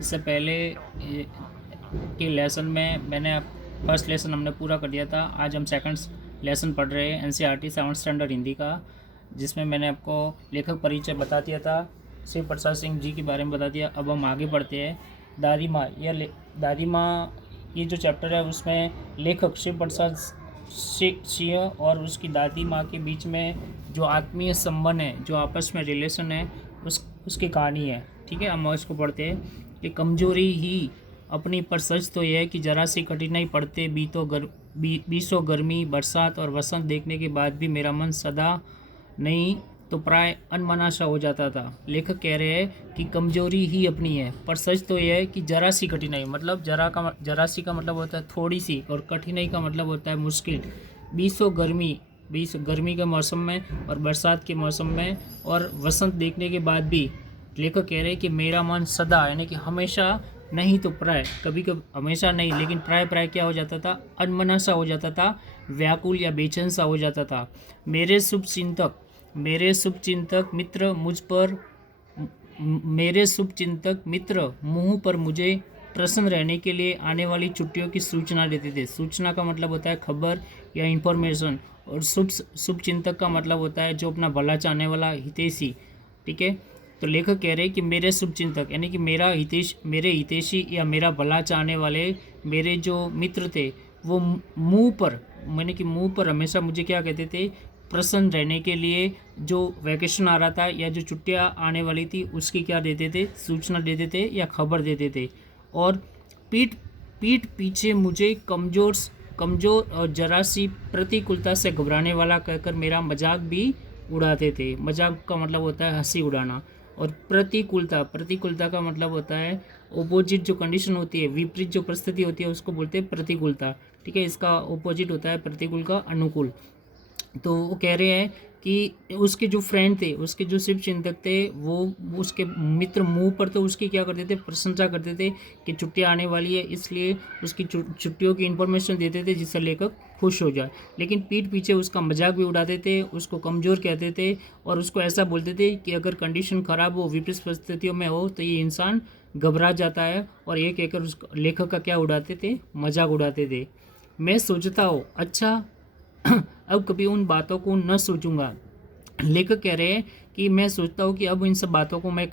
इससे पहले के लेसन में मैंने फर्स्ट लेसन हमने पूरा कर दिया था। आज हम सेकंड लेसन पढ़ रहे हैं एनसीईआरटी सेवन्थ स्टैंडर्ड हिंदी का, जिसमें मैंने आपको लेखक परिचय बता दिया था, शिव प्रसाद सिंह जी के बारे में बता दिया। अब हम आगे बढ़ते हैं। दादी माँ, दादी माँ ये जो चैप्टर है उसमें लेखक शिव प्रसाद सिंह और उसकी दादी माँ के बीच में जो आत्मीय संबंध है, जो आपस में रिलेशन है, उसकी कहानी है। ठीक है, हम उसको पढ़ते हैं कि कमजोरी ही अपनी, पर सच तो यह है कि जरा सी कठिनाई पड़ते बीसों गर्मी बरसात और वसंत देखने के बाद भी मेरा मन सदा नहीं तो प्राय अनमना सा हो जाता था। लेखक कह रहे हैं कि कमजोरी ही अपनी है, पर सच तो यह है कि जरा सी कठिनाई, मतलब जरा सी का मतलब होता है थोड़ी सी, और कठिनाई का मतलब होता है मुश्किल। बीस गर्मी के मौसम में और बरसात के मौसम में और वसंत देखने के बाद भी लेखक कह रहे हैं कि मेरा मन सदा, यानी कि हमेशा नहीं तो प्राय, कभी कभी हमेशा नहीं लेकिन प्राय प्राय क्या हो जाता था, अनमना सा हो जाता था, व्याकुल या बेचैन सा हो जाता था। मेरे शुभ चिंतक मित्र मुझ पर मेरे शुभ चिंतक मित्र मुंह पर मुझे प्रसन्न रहने के लिए आने वाली छुट्टियों की सूचना देते थे। सूचना का मतलब होता है खबर या इंफॉर्मेशन, और शुभ चिंतक का मतलब होता है जो अपना भला चाहने वाला, हितैषी। ठीक है, तो लेखक कह रहे हैं कि मेरे शुभ चिंतक, यानी कि मेरे हितैषी या मेरा भला चाहने वाले मेरे जो मित्र थे, वो मुंह पर, मैंने कि मुंह पर हमेशा मुझे क्या कहते थे, प्रसन्न रहने के लिए, जो वैकेशन आ रहा था या जो छुट्टियां आने वाली थी उसकी क्या देते थे, सूचना देते थे या खबर देते थे। और पीठ पीठ पीछे मुझे कमज़ोर और जरा सी प्रतिकूलता से घबराने वाला कहकर मेरा मजाक भी उड़ाते थे। मजाक का मतलब होता है हंसी उड़ाना। और प्रतिकूलता का मतलब होता है ओपोजिट जो कंडीशन होती है, विपरीत जो परिस्थिति होती है उसको बोलते हैं प्रतिकूलता। ठीक है, इसका ओपोजिट होता है प्रतिकूल का अनुकूल। तो वो कह रहे हैं कि उसके जो फ्रेंड थे, उसके जो शिव चिंतक थे, वो उसके मित्र मुंह पर तो उसकी क्या करते थे, प्रशंसा करते थे कि छुट्टियां आने वाली है, इसलिए उसकी छुट्टियों की इन्फॉर्मेशन देते थे जिससे लेखक खुश हो जाए। लेकिन पीठ पीछे उसका मजाक भी उड़ाते थे, उसको कमज़ोर कहते थे, और उसको ऐसा बोलते थे कि अगर कंडीशन ख़राब हो, विपरीत परिस्थितियों में हो, तो ये इंसान घबरा जाता है। और ये कहकर उस लेखक का क्या उड़ाते थे, मजाक उड़ाते थे। मैं सोचता हूँ अच्छा अब कभी उन बातों को न सोचूंगा। लेखक कह रहे हैं कि मैं सोचता हूँ कि अब इन सब बातों को मैं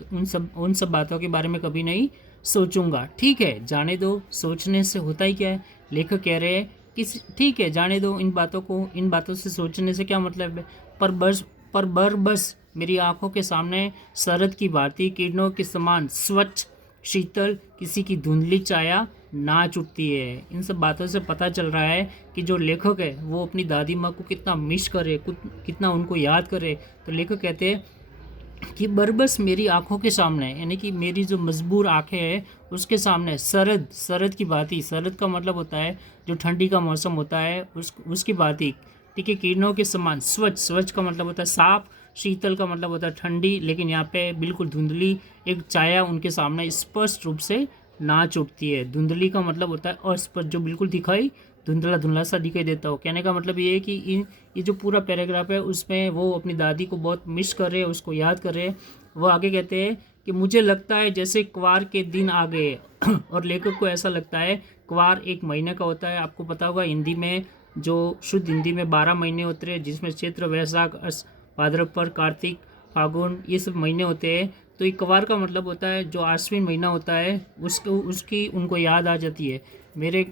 उन सब बातों के बारे में कभी नहीं सोचूंगा। ठीक है, जाने दो, सोचने से होता ही क्या है। लेखक कह रहे हैं कि ठीक है, जाने दो इन बातों को, इन बातों से सोचने से क्या मतलब है। पर बस बस मेरी आंखों के सामने शरद की भारतीय किरणों के समान स्वच्छ शीतल किसी की धुंधली छाया नाच उठती है। इन सब बातों से पता चल रहा है कि जो लेखक है वो अपनी दादी माँ को कितना मिस करे, कितना उनको याद करे। तो लेखक कहते हैं कि बरबस मेरी आंखों के सामने, यानी कि मेरी जो मजबूर आंखें हैं उसके सामने शरद की भांति, शरद का मतलब होता है जो ठंडी का मौसम होता है, उसकी भांति, ठीक है, किरणों के समान, स्वच्छ का मतलब होता है साफ, शीतल का मतलब होता है ठंडी, लेकिन यहाँ पे बिल्कुल धुंधली एक छाया उनके सामने स्पष्ट रूप से नाच उठती है। धुंधली का मतलब होता है अस्पष्ट, जो बिल्कुल दिखाई धुंधला धुंधला सा दिखाई देता हो। कहने का मतलब ये है कि ये जो पूरा पैराग्राफ है उसमें वो अपनी दादी को बहुत मिस कर रहे हैं, उसको याद कर रहे हैं। वो आगे कहते हैं कि मुझे लगता है जैसे क्वार के दिन आ गए और लेखक को ऐसा लगता है, क्वार एक महीने का होता है, आपको पता होगा हिंदी में जो शुद्ध हिंदी में 12 महीने होते हैं, जिसमें चैत्र वैशाख भाद्रपद कार्तिक फागुन ये सब महीने होते हैं। तो ये क्वार का मतलब होता है जो आश्विन महीना होता है, उसकी उनको याद आ जाती है। मेरे